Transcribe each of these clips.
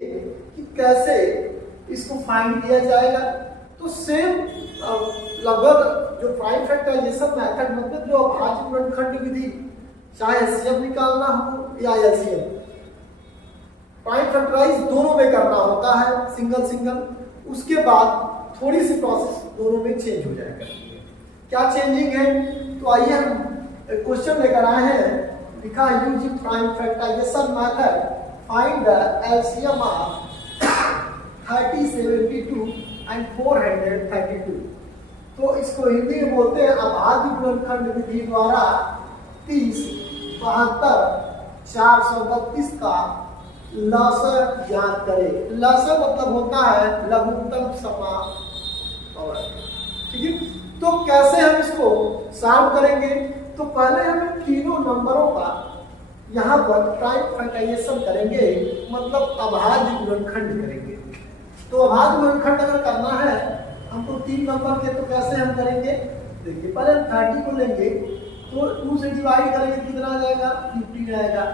कि कैसे इसको फाइंड किया जाएगा। तो सेम लगभग जो प्राइम फैक्टराइजेशन मेथड मतलब जो अभाज्य गुणनखंड विधि, चाहे एचसीएफ निकालना हो या एलसीएम, प्राइम फैक्टराइज दोनों में करना होता है, सिंगल सिंगल। उसके बाद थोड़ी सी प्रोसेस दोनों में चेंज हो जाएगा। क्या चेंजिंग है? तो आइए हम क्वेश्चन लेकर आए हैं, लिखा using prime factorization method find the LCM of 30, 72 and 432। तो इसको हिंदी में बोलते हैं अभाज्य गुणनखंड विधि द्वारा 30, 72, 432 का लसर ज्ञात करें। लसर मतलब होता है लघुत्तम समापवर्ग। ठीक है, तो कैसे हम इसको सॉल्व करेंगे? तो पहले हम तीनों नंबरों का यहाँ पर प्राइम फैक्टराइजेशन करेंगे, मतलब अभाज्य गुणनखंड करेंगे। तो अभाज्य गुणनखंड अगर करना है हमको 3 नंबर के, तो कैसे हम करेंगे? देखिए, पहले हम 30 को लेंगे तो 2 से डिवाइड करेंगे, कितना आ जाएगा? 15 आएगा।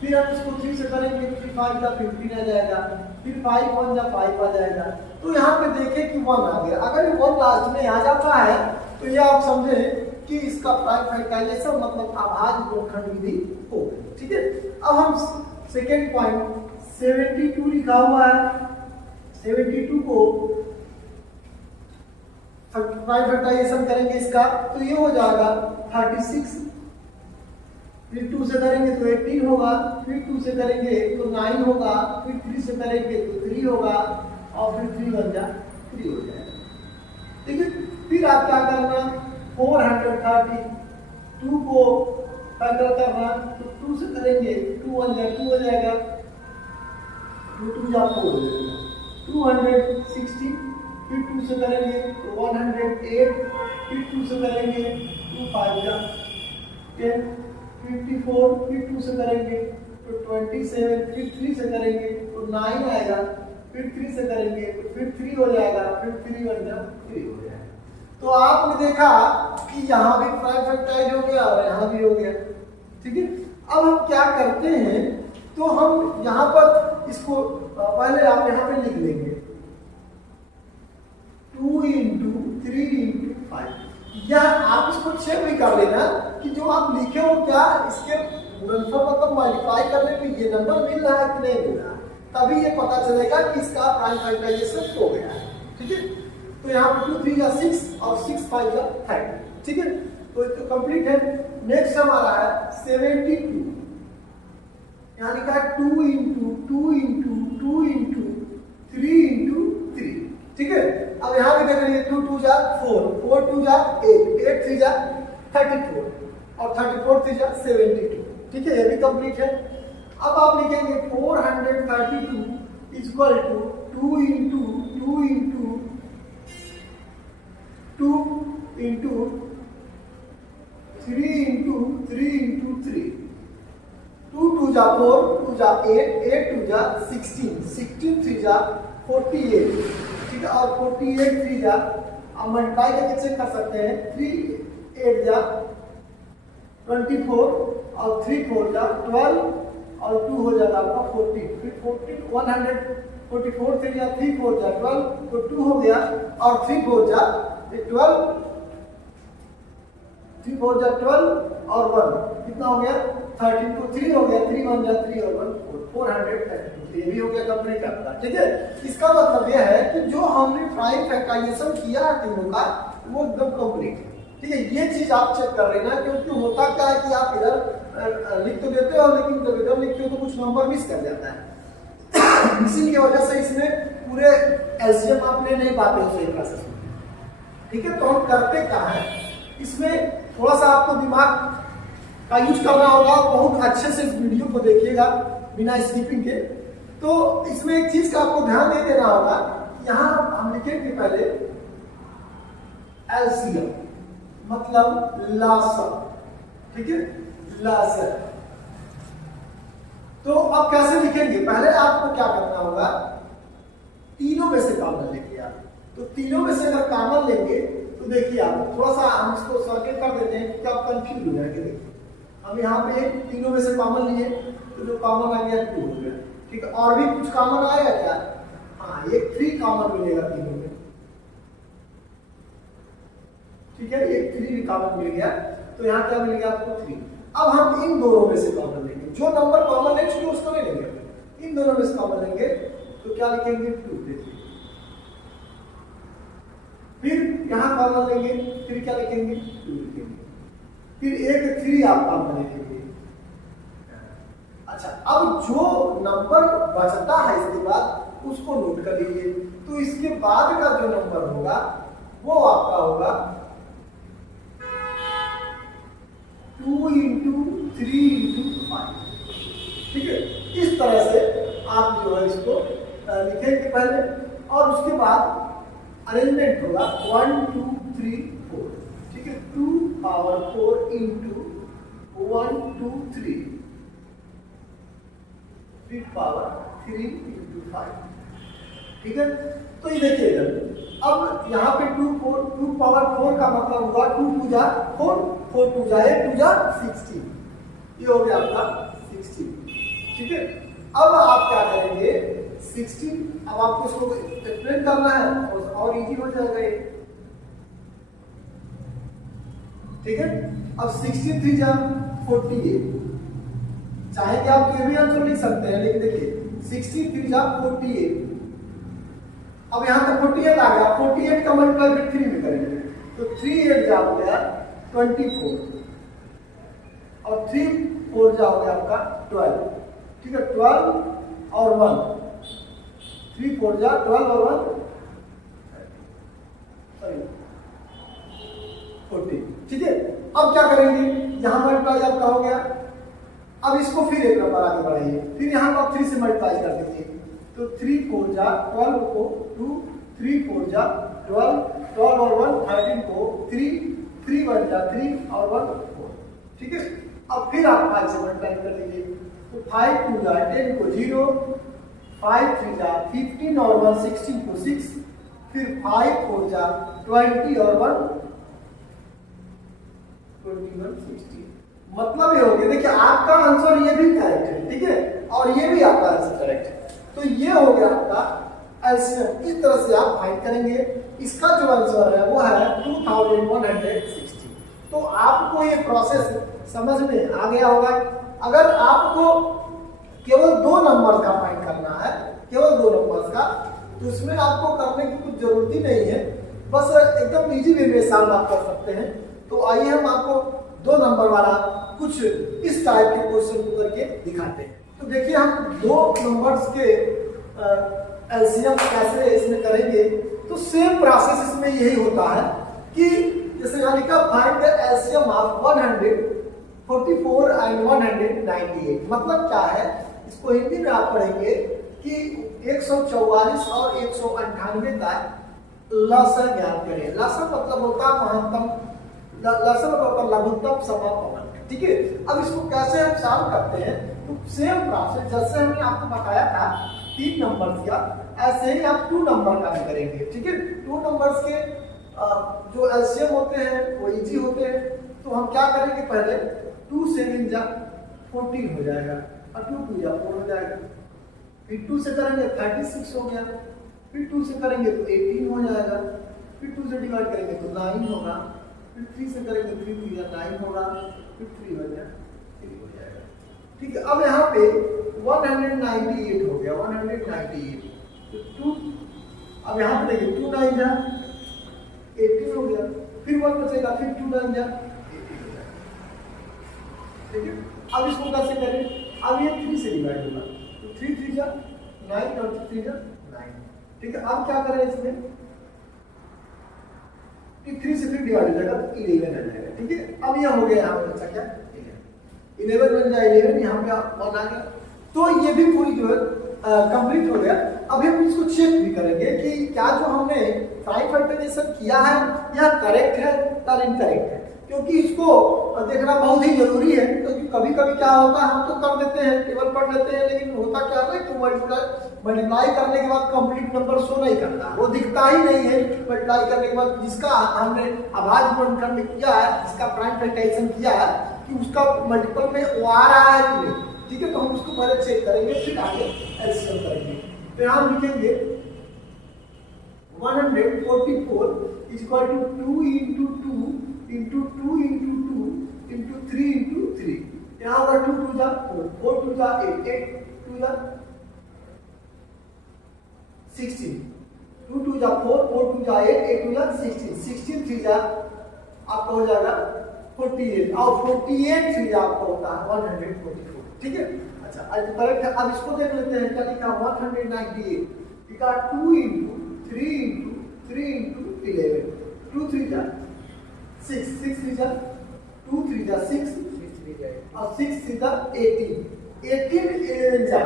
फिर हम इसको 3 से करेंगे, 3 5 जा 15 आ जाएगा। फिर 5 1 जा 5 आ जाएगा। तो यहाँ पे देखें कि 1 आ गया। अगर ये 1 लास्ट में आ जाता है तो ये आप समझे कि इसका प्राइम फैक्टराइजेशन मतलब अभाज्य गुणनखंड विधि हो गई। ठीक है, अब हम सेकेंड पॉइंट 72 लिखा हुआ है, 72 को प्राइम फैक्टराइजेशन करेंगे इसका, तो ये हो जाएगा 36। फिर 2 से करेंगे तो 18 होगा। फिर 2 से करेंगे तो 9 होगा। फिर 3 से करेंगे तो 3 होगा और फिर 3 बन जा 3 हो जाएगा। ठीक है, फिर आप क्या करना, 432 को फैक्टर करना, तो 2 से करेंगे 2 1 जा 2 हो जाएगा, 2 2 जा 4 हो जाएगा, 260। फिर 2 से करेंगे तो 108। फिर 2 से करेंगे 2 5 जा 10, 54। फिर 2 से करेंगे तो 27। फिर 3 से करेंगे तो 9 आएगा। फिर 3 से करेंगे तो फिर 3 हो जाएगा। फिर 3 बन जा 3 हो जाएगा। तो आपने देखा कि यहाँ भी प्राइम फैक्टराइज हो गया और यहाँ भी हो गया। ठीक है, अब हम क्या करते हैं, तो हम यहाँ पर इसको पहले आप यहाँ पे लिख लेंगे 2 × 3 × 5। या आप इसको चेक भी कर लेना कि जो आप लिखे हो क्या इसके गुणनफल मतलब मल्टीप्लाई करने पे ये नंबर मिल रहा है कि नहीं मिल रहा है, तभी ये पता चलेगा कि इसका प्राइम फैक्टराइजेशन हो गया है। ठीक है, तो यहाँ पे 2 3 या 6 और 6 5 या 30। ठीक है, तो ये तो कंप्लीट है। नेक्स्ट हमारा है 72। यहाँ लिखा है 2 × 2 × 2 × 3 × 3। ठीक है, अब यहाँ भी देख लीजिए 2 2 जा 4, 4 2 जा 8, 8 3 जा 34 और 34 3 जा 72। ठीक है, ये भी कंप्लीट है। अब आप लिखेंगे 432 इक्वल टू 2 × 2 × 2 × 3 × 3 × 3। 2 2 जा 4, 2 जा 8, 8 2 जा 16, 16 3 जा 48। ठीक है, और 48 3 जा, अब मल्टीप्लाई करके चेक कर सकते हैं, 3 8 जा 24 और 3 4 जा 12 और 2 हो जाएगा आपका 14। फिर 14 144 3 जा 3 4 जा 12, तो 2 हो गया और 3 4 जा 12, 3 4 जा 12 और 1 कितना हो गया 13, तो 3 हो गया, 3 1 जा 3 और 1 432। ये भी हो गया कंप्लीट आपका। ठीक है, इसका मतलब यह है कि जो हमने प्राइम फैक्टराइजेशन किया है तीनों का वो एकदम कंप्लीट है। ठीक है, ये चीज आप चेक कर लेना, क्योंकि होता क्या है कि आप इधर लिख तो देते हो लेकिन जब इधर लिखते हो तो कुछ नंबर मिस कर जाता है। इसी की वजह से इसमें पूरे एलसीएम आप ले नहीं पाते हो सही प्रोसेस में। ठीक है, तो हम करते क्या है, इसमें थोड़ा सा आपको दिमाग का यूज करना होगा। बहुत अच्छे से इस वीडियो को देखिएगा बिना स्किपिंग के। तो इसमें एक चीज का आपको ध्यान दे देना होगा, यहाँ हम लिखेंगे पहले एलसीएम मतलब लसर। ठीक है, लसर। तो अब कैसे लिखेंगे, पहले आपको क्या करना होगा, तीनों में से कॉमन लेंगे आप। तो तीनों में से अगर कॉमन लेंगे तो देखिए आप थोड़ा सा हम इसको सर्किल कर देते हैं कि आप कंफ्यूज हो जाएंगे। देखिए हम यहाँ पे तीनों में से कॉमन लिए तो जो कॉमन आ गया 2 हो गया। ठीक है, और भी कुछ कॉमन आएगा क्या? हाँ, एक 3 कॉमन मिलेगा तीनों में, ठीक है, एक 3 भी कॉमन मिल गया, तो यहाँ क्या मिलेगा आपको 3। अब हम इन दोनों में से कॉमन लेंगे, जो नंबर कॉमन ले चुके उसको नहीं लेंगे, इन दोनों में से कॉमन लेंगे, तो क्या लिखेंगे 2 देखिए। फिर यहाँ कॉमन लेंगे, फिर क्या लिखेंगे 2 लिखेंगे, फिर एक 3 आप कॉमन लेंगे। अच्छा, अब जो नंबर बचता है इसके बाद उसको नोट कर लीजिए, तो इसके बाद का जो नंबर होगा वो आपका होगा 2 × 3 × 5, ठीक है। इस तरह से आप जो है इसको लिखेंगे पहले, और उसके बाद अरेंजमेंट होगा 1 2 3 4, ठीक है, 2 पावर 4 × 1 2 3, फिर पावर 3 × 5, ठीक है। तो ये देखिए इधर, अब यहाँ पे 2 पावर 4 का मतलब हुआ 2 2 जा 4, 4 2 जा 8, 2 जा 16, ये हो गया आपका 16, ठीक है। अब आप क्या करेंगे 16, अब आपको इसको एक्सप्लेन करना है और इजी हो जाएगा ये, ठीक है। अब 16 3 जा 48, चाहेंगे आप तो ये भी आंसर लिख सकते हैं, लेकिन देखिए 16 3 जा 48, अब यहाँ तक 48 आ गया, 48 का मल्टीप्लाई फिर 3 में करेंगे, तो 3 8 जा हो गया 24, और 3 4 जा हो गया आपका 12, ठीक है, 12 और 1, 3 4 जा 12 और 1 40, ठीक है। अब क्या करेंगे, यहाँ मल्टीप्लाई आपका हो गया, अब इसको फिर एक नंबर आगे बढ़ाइए, फिर यहाँ पर 3 से मल्टीप्लाई कर दीजिए, तो 3 4 जा 12 को 2, 3 4 जा 12, 12 और 1 13 को 3, 3 1 जा 3 और 1 4, ठीक है। अब फिर आप 5 से मल्टीप्लाई कर लीजिए, तो 5 2 जा 10 को 0, 5 3 जा 15 और 1 16 को 6, फिर 5 4 जा 20 और 1 21 16, मतलब ये हो गया। देखिए आपका आंसर ये भी करेक्ट है, ठीक है, और ये भी आपका आंसर करेक्ट है, तो ये हो गया आपका एलसीएम। इस तरह से आप फाइंड करेंगे, इसका जो आंसर है वो है 2160। तो आपको ये प्रोसेस समझ में आ गया होगा। अगर आपको केवल 2 नंबर का फाइंड करना है, केवल 2 नंबर्स का, तो इसमें आपको करने की कुछ जरूरत ही नहीं है, बस एकदम इजी वे में सॉल्व आप कर सकते हैं। तो आइए हम आपको 2 नंबर वाला कुछ इस टाइप के क्वेश्चन को करके दिखाते हैं। तो देखिए हम 2 नंबर्स के एलसीएम कैसे इसमें करेंगे, तो सेम प्रोसेस इसमें यही होता है कि जैसे यहाँ लिखा find the LCM of 144 and 198, मतलब क्या है, इसको हिंदी में आप पढ़ेंगे कि 144 और 198 का लसर ज्ञात करें। लसर मतलब होता है महत्तम, लसर मतलब लघुत्तम समापन, ठीक है। अब इसको कैसे हम सॉल्व करते हैं, तो सेम प्रोसेस जैसे हमने आपको बताया था 3 नंबर्स का, ऐसे ही आप 2 नंबर का भी करेंगे, ठीक है। 2 नंबर्स के जो एलसीएम होते हैं वो इजी होते हैं। तो हम क्या करेंगे, पहले 2 7 जा 14 हो जाएगा, और 2 2 जा 4 हो जाएगा, फिर 2 से करेंगे 36 हो गया, फिर 2 से करेंगे तो 18 हो जाएगा, फिर 2 से डिवाइड करेंगे तो 9 होगा, फिर 3 से करेंगे 3 3 या 9 होगा, फिर 3 हो जाएगा 3 हो जाएगा, ठीक है। अब यहाँ पे 198 हो गया, 198, तो 2, अब यहाँ पे देखिए 2 9 जा 18 हो गया, फिर 1 बचेगा, फिर 2 9 जा 18 हो जाएगा, ठीक है। अब इसको कैसे करें, अब ये 3 से डिवाइड होगा, तो 3 3 जा 9 और 3 जा 9, ठीक है। अब क्या करें इसमें, 3 से फिर डिवाइड हो जाएगा तो 11 आ जाएगा, ठीक है। अब ये हो गया यहाँ पे बचा क्या 11 बन जाए 11, यहाँ पे 1 आ गया, तो ये भी पूरी जो है कंप्लीट हो गया। अब हम इसको चेक भी करेंगे कि क्या जो हमने प्राइम फैक्टराइजेशन किया है यह करेक्ट है या इनकरेक्ट है, क्योंकि इसको देखना बहुत ही जरूरी है। क्योंकि कभी कभी क्या होता है, हम तो कर देते हैं, टेबल पढ़ लेते हैं, लेकिन होता क्या है कि मल्टीप्लाई करने के बाद कंप्लीट नंबर शो नहीं करता, वो दिखता ही नहीं है। मल्टीप्लाई करने के बाद जिसका हमने अभाज्य गुणनखंड किया है, जिसका प्राइम फैक्टराइजेशन किया है, कि उसका मल्टीपल में वो आ रहा है कि नहीं, ठीक है, तो हम उसको पहले चेक करेंगे फिर आगे एलसीएम करेंगे। तो यहाँ हम लिखेंगे 144 is equal to 2 into 2 into 2 into 2 into 3 into 3। यहाँ होगा 2 2 जा 4, 4 2 जा 8, 8 2 जा 16, 2 2 जा 4, 4 2 जा 8, 8 2 जा 16, 16 3 जा आपका हो जाएगा 48 और 48 3 जा आपका होता है 144। ठीक है, अच्छा करेक्ट है। अब इसको देख लेते हैं, क्या लिखा 198 लिखा 2 into 3 into 3 into 11, 2 3 जा 6, 6 3 जा 2 3 जा 6 और 6 3 जा 18, 18 11 जा,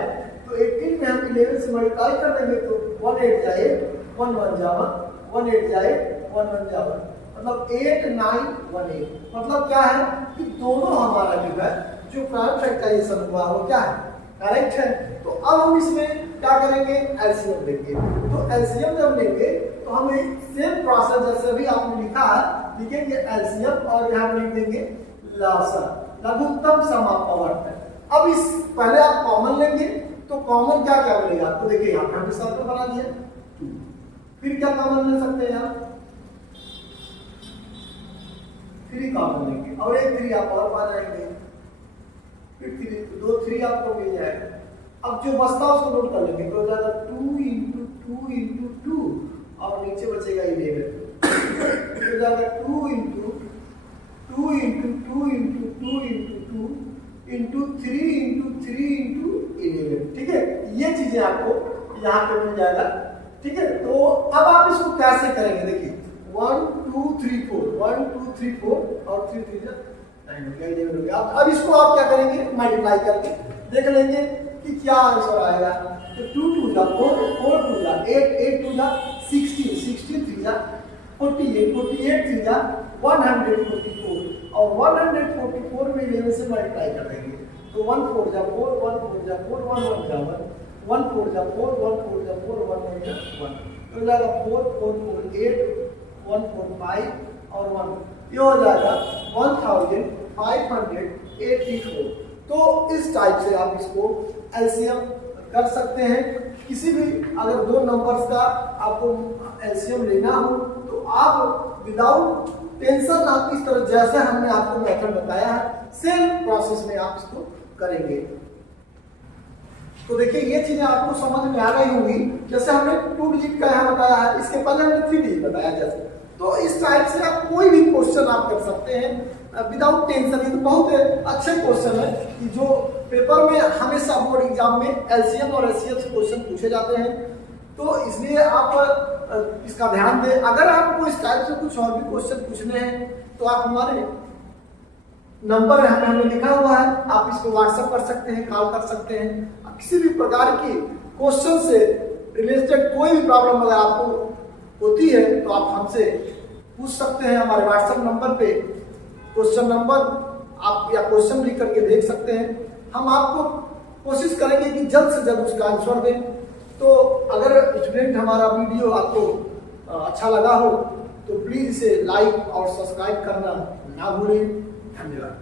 तो 18 में हम 11 से मल्टीप्लाई कर देंगे तो 1 8 जा 8, 1 1 जा 1, 1 8 जा 8, 1 1 जा 1, मतलब 8 9 1 8। मतलब क्या है कि दोनों हमारा जो है जो प्राइम फैक्टराइजेशन हुआ वो क्या है, करेक्ट है। तो अब हम इसमें क्या करेंगे, एलसीएम लेंगे। तो एलसीएम जब लेंगे तो हमें सेम प्रोसेस जैसे अभी आपने लिखा है लिखेंगे एलसीएम और यहाँ पर लिख देंगे लसर, लघुत्तम समापवर्त। अब इस पहले आप कॉमन लेंगे तो कॉमन क्या क्या मिलेगा, तो देखिए यहाँ पे हमने सर्कल बना दिया 2, फिर क्या कॉमन ले सकते हैं आप 3 कॉमन लेंगे और एक 3 आप और पा जाएंगे, फिर 3 तो 2 3 आपको मिल जाएगा। अब जो बचता उसको नोट कर लेंगे तो हो जाएगा 2 into 2 into 2 और नीचे बचेगा 11, तो हो जाएगा 2 into 2 into 2 into 2 into 2 into 3 into 3 into 11। ठीक है, ये चीजें आपको यहाँ पे मिल जाएगा। ठीक है, तो अब आप इसको कैसे करेंगे, देखिए 1 2 3 4, 1 2 3 4 और 3 3 9 हो गया। अब इसको आप क्या करेंगे, मल्टीप्लाई करके देख लेंगे कि क्या आंसर आएगा। तो 2 2 जा 4, 4 2 जा 8, 8 2 जा 16, 16 3 जा 48, 48 3 जा 144 और 144 में 11 से मल्टीप्लाई कर देंगे तो 1 4 जा 4, 1 4 जा 4, 1 1 जा 1, 1 4 जा 4, 1 4 जा 4, 1 1 जा 1, तो हो जाएगा 4 4 4 8, 1 4 5 और 1, ये हो जाएगा 1584। तो इस टाइप से आप इसको एलसीएम कर सकते हैं। किसी भी अगर दो नंबर्स का आपको एलसीएम लेना हो तो आप विदाउट टेंशन आप इस तरह जैसे हमने आपको मेथड बताया है सेम प्रोसेस में आप इसको करेंगे। तो देखिए ये चीजें आपको समझ में आ रही होंगी। जैसे हमने 2 डिजिट का यहाँ बताया है, इसके पहले हमने 3 डिजिट बताया जैसे, तो इस टाइप से आप कोई भी क्वेश्चन आप कर सकते हैं विदाउट टेंशन। ये तो बहुत अच्छे क्वेश्चन है कि जो पेपर में हमेशा बोर्ड एग्जाम में एलसीएम और एचसीएफ से क्वेश्चन पूछे जाते हैं, तो इसलिए आप इसका ध्यान दें। अगर आपको इस टाइप से कुछ और भी क्वेश्चन पूछने हैं तो आप हमारे नंबर हमने लिखा हुआ है, आप इसको व्हाट्सएप कर सकते हैं, कॉल कर सकते हैं। किसी भी प्रकार की क्वेश्चन से रिलेटेड कोई भी प्रॉब्लम अगर आपको होती है तो आप हमसे पूछ सकते हैं। हमारे व्हाट्सएप नंबर पे क्वेश्चन नंबर आप या क्वेश्चन लिख करके देख सकते हैं। हम आपको कोशिश करेंगे कि जल्द से जल्द उसका आंसर दें। तो अगर स्टूडेंट हमारा वीडियो आपको अच्छा लगा हो तो प्लीज़ इसे लाइक और सब्सक्राइब करना ना भूलें। धन्यवाद।